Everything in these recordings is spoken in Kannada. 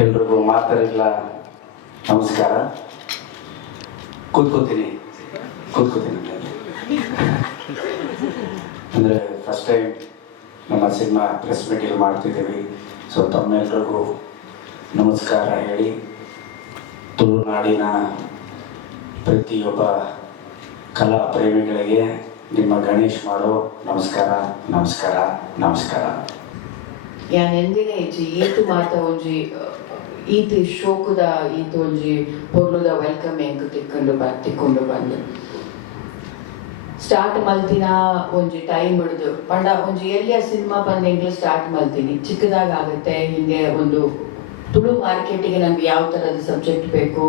ಎಲ್ರಿಗೂ ಮಾತಾಡಿಲ್ಲ ನಮಸ್ಕಾರ. ಕೂತ್ಕೋತೀನಿ ಅಂದರೆ ಫಸ್ಟ್ ಟೈಮ್ ನಮ್ಮ ಸಿನಿಮಾ ಪ್ರೆಸ್ ಮೀಟಿಂಗ್ ಮಾಡ್ತಿದ್ದೀವಿ. ಸೊ ತಮ್ಮೆಲ್ರಿಗೂ ನಮಸ್ಕಾರ ಹೇಳಿ, ತುಳುನಾಡಿನ ಪ್ರತಿಯೊಬ್ಬ ಕಲಾ ಪ್ರೇಮಿಗಳಿಗೆ ನಿಮ್ಮ ಗಣೇಶ್ ಮಾಡೋ ನಮಸ್ಕಾರ ನಮಸ್ಕಾರ ನಮಸ್ಕಾರ. ಯಾನ್ ಎಂದಿನ ಇಜ್ಜಿ ಈತು ಮಾತ ಒಂಜಿ ಈತು ಶೋಕುದ ಈತು ಒಂಜಿ ಪೊರ್ಲುದ ವೆಲ್ಕಮ್ ಎಂಕ್ ತಿಕ್ಕೊಂಡು ಬಂದು ಸ್ಟಾರ್ಟ್ ಮಲ್ತಿನ ಒಂಜಿ ಟೈಮ್ ಹಿಡಿದು ಪಂಡ ಒಂಜಿ ಎಲ್ಲಿಯ ಸಿನಿಮಾ ಬಂದೆಂಗ್ಲು ಸ್ಟಾರ್ಟ್ ಮಲ್ತೀನಿ. ಚಿಕ್ಕದಾಗ ಆಗುತ್ತೆ ಹಿಂಗೆ ಒಂದು ತುಳು ಮಾರ್ಕೆಟಿಗೆ ನಮ್ಗೆ ಯಾವ ಥರದ ಸಬ್ಜೆಕ್ಟ್ ಬೇಕು,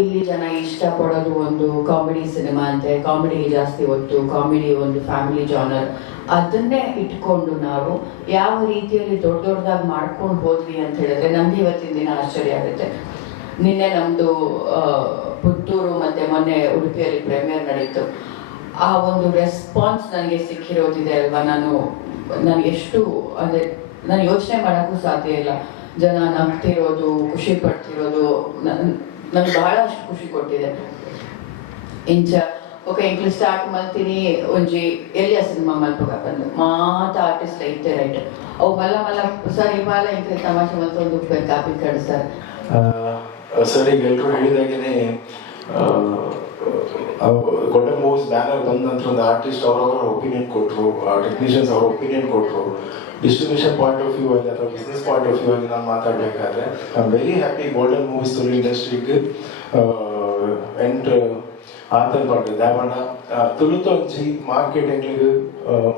ಇಲ್ಲಿ ಜನ ಇಷ್ಟಪಡೋದು ಒಂದು ಕಾಮಿಡಿ ಸಿನಿಮಾ ಅಂತೆ, ಕಾಮಿಡಿಗೆ ಜಾಸ್ತಿ ಒತ್ತು, ಕಾಮಿಡಿ ಒಂದು ಫ್ಯಾಮಿಲಿ ಜಾನರ್, ಅದನ್ನೇ ಇಟ್ಕೊಂಡು ನಾವು ಯಾವ ರೀತಿಯಲ್ಲಿ ದೊಡ್ಡದಾಗಿ ಮಾಡ್ಕೊಂಡು ಹೋದ್ವಿ ಅಂತ ಹೇಳಿದ್ರೆ ನಮ್ಗೆ ಇವತ್ತಿನ ದಿನ ಆಶ್ಚರ್ಯ ಆಗುತ್ತೆ. ನಿನ್ನೆ ನಮ್ದು ಪುತ್ತೂರು ಮತ್ತೆ ಮೊನ್ನೆ ಉಡುಪಿಯಲ್ಲಿ ಪ್ರೀಮಿಯರ್ ನಡೀತು. ಆ ಒಂದು ರೆಸ್ಪಾನ್ಸ್ ನನಗೆ ಸಿಕ್ಕಿರೋದಿದೆ ಅಲ್ವಾ, ನನಗೆ ಎಷ್ಟು ಅಂದರೆ ನಾನು ಯೋಚನೆ ಮಾಡೋಕ್ಕೂ ಸಾಧ್ಯ ಇಲ್ಲ. ಜನ ನಗ್ತಿರೋದು, ಖುಷಿ ಪಡ್ತಿರೋದು ನನಗೆ ಬಹಳಷ್ಟು ಖುಷಿ ಕೊಟ್ಟಿದೆ. ಇಂಚ ಓಕೆ ಇಂಕ್ಲು ಸ್ಟಾರ್ಟ್ ಮಾಡ್ತೀನಿ ಒಂಜಿ ಎಲ್ಲಿಯ ಸಿನಿಮಾ ಮಲ್ಪಗ ಬಂದು ಮಾತ ಆರ್ಟಿಸ್ಟ್ ಐತೆ ರೈಟ್ ಅವು ಮಲ್ಲ ಸರ್ ಇವಾಲ ಇಂಕ್ಲೆ ತಮಾಷೆ ಮತ್ತೊಂದು ಕಾಪಿ ಕಡ್ ಸರ್ ಸರ್ ಈಗ ಎಲ್ಲರೂ ಹೇಳಿದಾಗೇನೆ ಗೋಲ್ಡನ್ ಮೂವೀಸ್ ಬ್ಯಾನರ್ ಬಂದ ನಂತರ ಒಂದು ಆರ್ಟಿಸ್ಟ್ ಅವರವರ ಒಪಿನಿಯನ್ ಕೊಟ್ಟರು, ಟೆಕ್ನಿಷಿಯನ್ಸ್ ಅವರ ಒಪಿನಿಯನ್ ಕೊಟ್ಟರು. ಡಿಸ್ಟ್ರಿಬ್ಯೂಷನ್ ಪಾಯಿಂಟ್ ಆಫ್ ವ್ಯೂ ಅಲ್ಲಿ ಅಥವಾ ಬಿಸ್ನೆಸ್ ಪಾಯಿಂಟ್ ಆಫ್ ವ್ಯೂ ಅಲ್ಲಿ ನಾನು ಮಾತಾಡಬೇಕಾದ್ರೆ I am very happy golden movies Tulu ಇಂಡಸ್ಟ್ರಿಗೆ ಎಂಟ್ ಆತನ ಪಾಡು ದಾವಣ ತುಳುತೊಂಜಿ ಮಾರ್ಕೆಟಿಂಗ್ಲಿಗೆ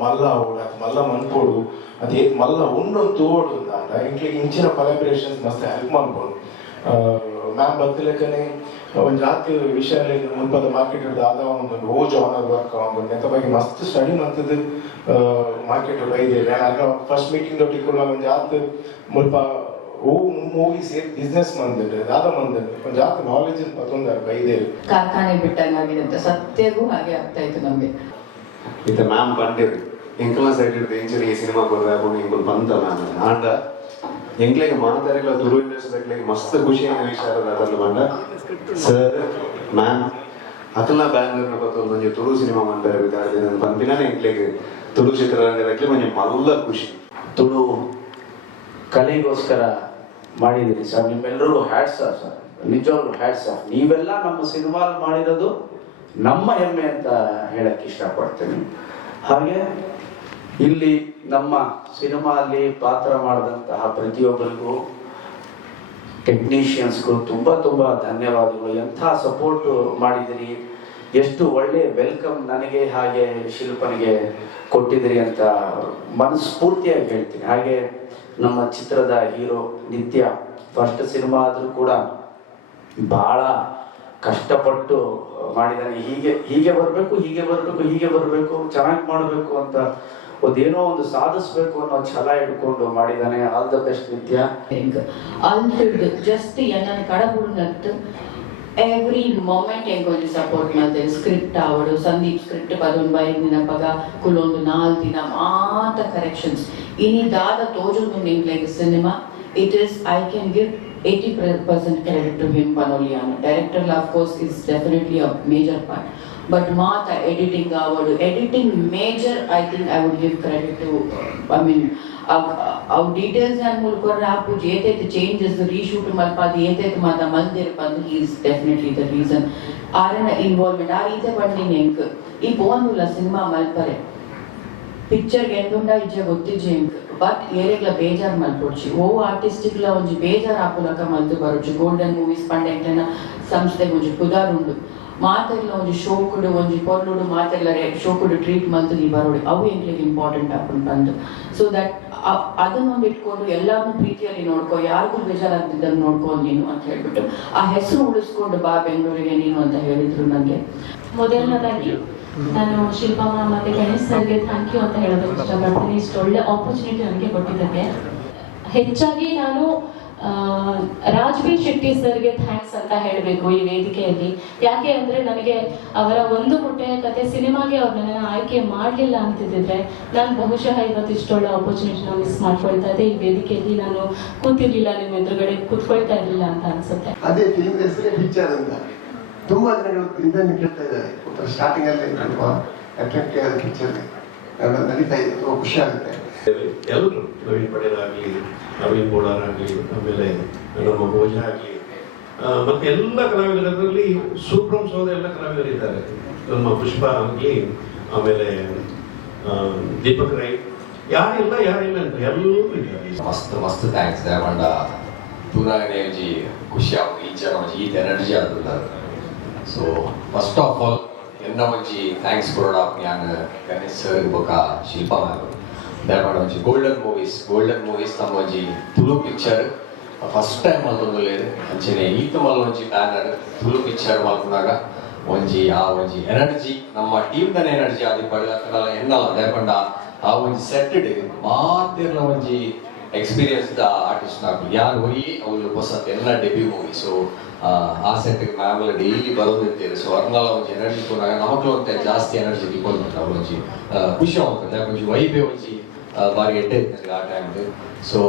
ಮಲ್ಲ ಅವಳು ಅದು ಮಲ್ಲ ಮನ್ಪೋಡು ಅದೇ ಮಲ್ಲ ಉಂಡೊಂದು ತೋಡು ಅಂದ ಇಂಕ್ಲಿಗೆ ಇಂಚಿನ ಕೊಲಾಬ್ರೇಷನ್ಸ್ ಮಸ್ತ್ ಹೆಲ್ಪ್ ಮಾಡ್ಬೋದು. ಮ್ಯಾಮ್ ಬತ್ತಲಕ್ಕನೆ ಒಂದು ಜಾತಿ ವಿಷಯ ಮುನ್ಪದ ಮಾರ್ಕೆಟ್ ಆದ ಒಂದು ರೋಜ್ ಆನರ್ ವರ್ಕ್ ಒಂದು ಎಂತ ಬಗ್ಗೆ ಮಸ್ತ್ ಸ್ಟಡಿ ಮಾಡ್ತದೆ ಮಾರ್ಕೆಟ್ ಬೈದೆ. ನಾನು ಫಸ್ಟ್ ಮೀಟಿಂಗ್ ದೊಡ್ಡ ಒಂದು ಜಾತ್ ಮುಲ್ಪ ಓ ಮೂವೀಸ್ ಬಿಸ್ನೆಸ್ ಮಂದಿದೆ ದಾದ ಮಂದಿದೆ ಒಂದು ಜಾತ್ ನಾಲೆಜ್ ಮತ್ತೊಂದು ಬೈದೆ ಕಾರ್ಖಾನೆ ಬಿಟ್ಟಂಗಾಗಿದೆ ಅಂತ ಸತ್ಯಗೂ ಹಾಗೆ ಆಗ್ತಾ ಇತ್ತು ನಮಗೆ. ಇತ್ತ ಮ್ಯಾಮ್ ಬಂದಿರು ಎಂಕಲ ಸೈಡ್ ಇಡ್ದು ಇಂಚರಿಗೆ ಸಿನಿಮಾ ಕೊಡ್ದಾಕೊಂಡು ಇಂಕಲ್ ಬಂತ ಮ್ಯಾಮ್ ಆಂಡ ಎಂಕ್ಲೆಗೆ ಮಾತಾಡಿಲ್ಲ ತುಳು ಇಂಡಸ್ಟ್ರಿಗೆ ಮಸ್ತ್ ಖುಷಿಯಾದ ವಿಚಾರ ಅದನ್ನು ಬಂದ ಸರ್ ಮ್ಯಾಮ್ ಅಕಲ್ನ ಬ್ಯಾಂಗ್ಳೂರ್ನ ಗೊತ್ತೊಂದು ಒಂಜಿ ತುಳು ಸಿನಿಮಾ ಮಾಡ್ತಾರೆ ಬಂದಿನ ಎಂಕ್ಲೆಗೆ ತುಳು ಚಿತ್ರರಂಗದಲ್ಲಿ ಒಂಜಿ ಮಲ್ಲ ಖುಷಿ. ತುಳು ಕಲೆಗೋಸ್ಕರ ಮಾಡಿದ್ದೀರಿ ಸರ್, ನಿಮ್ಮೆಲ್ಲರೂ ಹ್ಯಾಟ್ಸ್ ಆಫ್ ಸರ್, ನಿಜವಾಗ್ಲೂ ಹ್ಯಾಟ್ಸ್ ಆಫ್. ನೀವೆಲ್ಲ ನಮ್ಮ ಸಿನಿಮಾಲ್ ಮಾಡಿರೋದು ನಮ್ಮ ಹೆಮ್ಮೆ ಅಂತ ಹೇಳಕ್ಕೆ ಇಷ್ಟಪಡ್ತೀನಿ. ಹಾಗೆ ಇಲ್ಲಿ ನಮ್ಮ ಸಿನಿಮಾಲ್ಲಿ ಪಾತ್ರ ಮಾಡಿದಂತಹ ಪ್ರತಿಯೊಬ್ಬರಿಗೂ ಟೆಕ್ನಿಷಿಯನ್ಸ್ಗೂ ತುಂಬ ತುಂಬ ಧನ್ಯವಾದಗಳು. ಎಂಥ ಸಪೋರ್ಟು ಮಾಡಿದಿರಿ, ಎಷ್ಟು ಒಳ್ಳೆ ವೆಲ್ಕಮ್ ನನಗೆ ಹಾಗೆ ಶಿಲ್ಪನಿಗೆ ಕೊಟ್ಟಿದ್ದೀರಿ ಅಂತ ಮನಸ್ಫೂರ್ತಿಯಾಗಿ ಹೇಳ್ತೀನಿ. ಹಾಗೆ ನಮ್ಮ ಚಿತ್ರದ ಹೀರೋ ನಿತ್ಯ ಫಸ್ಟ್ ಸಿನಿಮಾ ಆದರೂ ಕೂಡ ಭಾಳ ಕಷ್ಟಪಟ್ಟು ಮಾಡಿದ್ದಾನೆ. ಹೀಗೆ ಬರಬೇಕು ಚೆನ್ನಾಗಿ ಮಾಡಬೇಕು ಅಂತ ಒಂದೇನೋ ಒಂದು ಸಾಧಿಸ್ಬೇಕು ಅನ್ನೋ ಛಲ ಹಿಡ್ಕೊಂಡು ಮಾಡಿದ್ದಾನೆ. ಆಲ್ ದ ಬೆಸ್ಟ್ ನಿತ್ಯ. ಅಲ್ತಿಡ್ದು ಜಸ್ಟ್ ನನ್ನ ಕಡಬುಡ್ನತ್ತು ಎವ್ರಿ ಮೊಮೆಂಟ್ ಹೆಂಗೊಂದು ಸಪೋರ್ಟ್ ಮಾಡ್ತೇವೆ. ಸ್ಕ್ರಿಪ್ಟ್ ಆವಡು ಸಂದೀಪ್ ಸ್ಕ್ರಿಪ್ಟ್ ಪದೊಂದು ಬೈದಿನ ಪಗ ಕುಲೊಂದು 4 ದಿನ ಮಾತ ಕರೆಕ್ಷನ್ಸ್ ಇನಿದಾದ ತೋಜೊಂದು ನಿಂಗ್ಲೆಗ್ cinema it is I can give 80% credit to him Panoliano. Director of course is definitely a major part, but mata editing avadu editing major I think I would give credit to I mean our details and mulkor apu jetete changes reshoot malpadi etete mata maldir pandu he is definitely the reason arena involvement are ite pandi nenk ee bonula cinema malpare picture ಎಂದುಂಡ ಇಜ್ಜೆ ಗೊತ್ತಿಜ್ಜೆ ಇಂಕ್ ಬಟ್ ಏರೆಗ್ಲ ಬೇಜಾರ್ ಮಲ್ಪೊಡ್ಚಿ ಓ ಆರ್ಟಿಸ್ಟಿಕ್ಲ ಒಂಜಿ ಬೇಜಾರ್ ಆಪುಲಕ ಮಲ್ತು ಬರೋಚಿ. ಗೋಲ್ಡನ್ ಮೂವೀಸ್ ಪಂಡೆಂಕ್ಲೆನ ಸಂಸ್ಥೆಗೆ ಒಂಜಿ ಕುದಾರುಂಡು ಮಾತೆಲ್ಲ ಒಂಜಿ ಶೋಕುಡು ಒಂಜಿ ಪೊರ್ಲುಡು ಮಾತೆಲ್ಲ ಶೋಕುಡು ಟ್ರೀಟ್ ಮಲ್ತು ಈ ಬರೋಡು ಅವು ಎಂಕ್ಲಿಗೆ ಇಂಪಾರ್ಟೆಂಟ್ ಆಪುಂಡು ಬಂದು. ಸೊ ದಟ್ ಅದನ್ನೊಂದು ಇಟ್ಕೊಂಡು ಎಲ್ಲಾರನ್ನೂ ಪ್ರೀತಿಯಲ್ಲಿ ನೋಡ್ಕೊ, ಯಾರಿಗೂ ಬೇಜಾರಾಗ್ತಿದ್ದನ್ನು ನೋಡ್ಕೊಂಡು ನೀನು ಅಂತ ಹೇಳ್ಬಿಟ್ಟು ಆ ಹೆಸರು ಉಳಿಸ್ಕೊಂಡು ಬಾ ಬೆಂಗಳೂರಿಗೆ ನೀನು ಅಂತ ಹೇಳಿದ್ರು ನನಗೆ. ಮೊದಲನೇದಾಗಿ ನಾನು ಶಿಲ್ಪಾ ಮ್ಯಾಮ್ ಮತ್ತೆ ಗಣೇಶ್ ಸರ್ಗೆ ಥ್ಯಾಂಕ್ ಯು ಅಂತ ಹೇಳೋದಕ್ಕೆ ಇಷ್ಟಪಡ್ತೀನಿ. ಇಷ್ಟು ಒಳ್ಳೆ ಆಪರ್ಚುನಿಟಿ ನನಗೆ ಕೊಟ್ಟಿದ್ದಕ್ಕೆ. ಹೆಚ್ಚಾಗಿ ನಾನು ರಾಜ್ಬೀರ್ ಶೆಟ್ಟಿ ಸರ್ಗೆ ಥ್ಯಾಂಕ್ಸ್ ಅಂತ ಹೇಳಬೇಕು ಈ ವೇದಿಕೆಯಲ್ಲಿ. ಯಾಕೆ ಅಂದರೆ ನನಗೆ ಅವರ ಒಂದು ಮುಟ್ಟೆಯ ಕತೆ ಸಿನಿಮಾಗೆ ಅವ್ರು ನನ್ನನ್ನು ಆಯ್ಕೆ ಮಾಡಲಿಲ್ಲ ಅಂತಿದ್ದಿದ್ರೆ ನಾನು ಬಹುಶಃ ಇವತ್ತು ಇಷ್ಟೊಳ್ಳೆ ಆಪರ್ಚುನಿಟಿನ ಮಿಸ್ ಮಾಡ್ಕೊಳ್ತಾ ಇದ್ದೆ. ಈ ವೇದಿಕೆಯಲ್ಲಿ ನಾನು ಕೂತಿರ್ಲಿಲ್ಲ, ನಿಮ್ಮ ಎದುರುಗಡೆ ಕೂತ್ಕೊಳ್ತಾ ಇರಲಿಲ್ಲ ಅಂತ ಅನ್ಸುತ್ತೆ. ಅದೇ ಫಿಲ್ಮ್ ಹೆಸರೇ ಪಿಕ್ಚರ್ ಅಂತ ತುಂಬಾ ಜನಗಳು ಇದನ್ನು ಕೇಳ್ತಾ ಇದ್ದಾರೆ. ಸ್ಟಾರ್ಟಿಂಗ್ ಅಲ್ಲಿ ತುಂಬಾ ಅಟ್ರಾಕ್ಟಿವ್ ಆದ ಪಿಕ್ಚರ್ ನಡೀತಾ ಇದೆ, ತುಂಬಾ ಖುಷಿ ಆಗುತ್ತೆ. ಎಲ್ಲರೂ ನವೀನ್ ಪಟೇಲ್ ಆಗಲಿ, ನವೀನ್ ಬೋಳಾರ್ ಆಗಲಿ, ಆಮೇಲೆ ನಮ್ಮ ಭೋಜ ಆಗಲಿ, ಮತ್ತೆ ಎಲ್ಲ ಕಲಾವಿದರಲ್ಲಿ ಸೂಪ್ರಮ್ ಸೋದ ಎಲ್ಲ ಕಲಾವಿದರಿದ್ದಾರೆ. ನಮ್ಮ ಪುಷ್ಪ ಆಗಲಿ, ಆಮೇಲೆ ದೀಪಕ್ ರೈ, ಯಾರಿಲ್ಲ ಅಂತ ಎಲ್ಲರೂ ಇದ್ದಾರೆ. मस्त थैंक्स दयमांडा तूरागने जी खुशी आगे इच्छा जी ई एनर्जी आदुल्ला. सो फर्स्ट ऑफ ऑल एन्न मंजी थैंक्स कोरोडा यान गणेश सर बोका शिल्पा मैम दयमांडा मंजी गोल्डन मूवीज तमंजी तुलु पिक्चर फर्स्ट टाइम मल्तोंदलेर अंचने ईत मल्लंजी बैनर तुलु पिक्चर मल्तुनागा ಒಂಜಿ ಆ ಒಂಜಿ ಎನರ್ಜಿ ನಮ್ಮ ಟೀಮ್ ದನ ಎನರ್ಜಿ ಆದಿ ಪಡೆದ ಎನ್ನಲ್ಲ ದಯಪಂಡ ಆ ಒಂಜಿ ಸೆಟ್ಟೆಡ್ ಮಾತಿರ್ಲ ಒಂಜಿ ಎಕ್ಸ್ಪೀರಿಯನ್ಸ್ ದ ಆರ್ಟಿಸ್ಟ್ ನಾಕು ಯಾರು ಹೋಗಿ ಅವ್ರು ಹೊಸ ಎಲ್ಲ ಡೆಬ್ಯೂ ಮೂವಿ. ಸೊ ಆ ಸೆಟ್ಗೆ ಮ್ಯಾಮ್ಲ ಡೈಲಿ ಬರೋದಿರ್ತೀರಿ. ಸೊ ಅವ್ರನ್ನೆಲ್ಲ ಒಂಜಿ ಎನರ್ಜಿ ಕೊನಾಗ ನಮಕ್ಲು ಅಂತ ಜಾಸ್ತಿ ಎನರ್ಜಿ ತಿಳ್ಕೊಂಡ್ಬಿಟ್ರೆ ಅವ್ರು ಒಂಜಿ ಖುಷಿ ಆಗ್ತದೆ. ಒಂಜಿ ವೈಬೇ ಒಂಜಿ ಬಾರಿ ಎಡ್ಡೆ ಇರ್ತದೆ ಆ ಟೈಮ್ದು. ಸೊ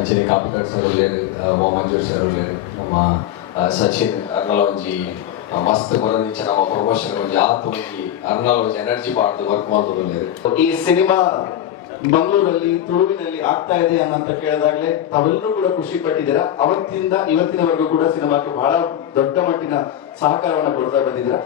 ಅಂಚನೆ ಕಾಪಿಕರ್ ಸರ್ ಉಳ್ಳೇರು, ಮಂಜೂರ್ ಸರ್ ಉಳ್ಳೇರು, ನಮ್ಮ ಸಚಿನ್ ಅವ್ರನ್ನೆಲ್ಲ ಒಂಜಿ ಮಸ್ತ್ ಬರೋದಿಚ್ಚ ನಮ್ಮ ಪ್ರಮೋಷನ್ ಒಂಜಿ ಆತು ಒಂಜಿ ಅವ್ರನ್ನೆಲ್ಲ ಒಂಜಿ ಎನರ್ಜಿ ಬಾರ್ದು ವರ್ಕ್ ಮಾಡೋದು. ಈ ಸಿನಿಮಾ ಮಂಗಳೂರಲ್ಲಿ ತುಳುವಿನಲ್ಲಿ ಆಗ್ತಾ ಇದೆ ಅನ್ನಂತ ಕೇಳಿದಾಗಲೇ ತಾವೆಲ್ಲರೂ ಕೂಡ ಖುಷಿ ಪಟ್ಟಿದ್ದೀರಾ. ಅವತ್ತಿಂದ ಇವತ್ತಿನವರೆಗೂ ಕೂಡ ಸಿನಿಮಾಕ್ಕೆ ಬಹಳ ದೊಡ್ಡ ಮಟ್ಟಿನ ಸಹಕಾರವನ್ನು ಕೊಡ್ತಾ ಬಂದಿದ್ದೀರಾ.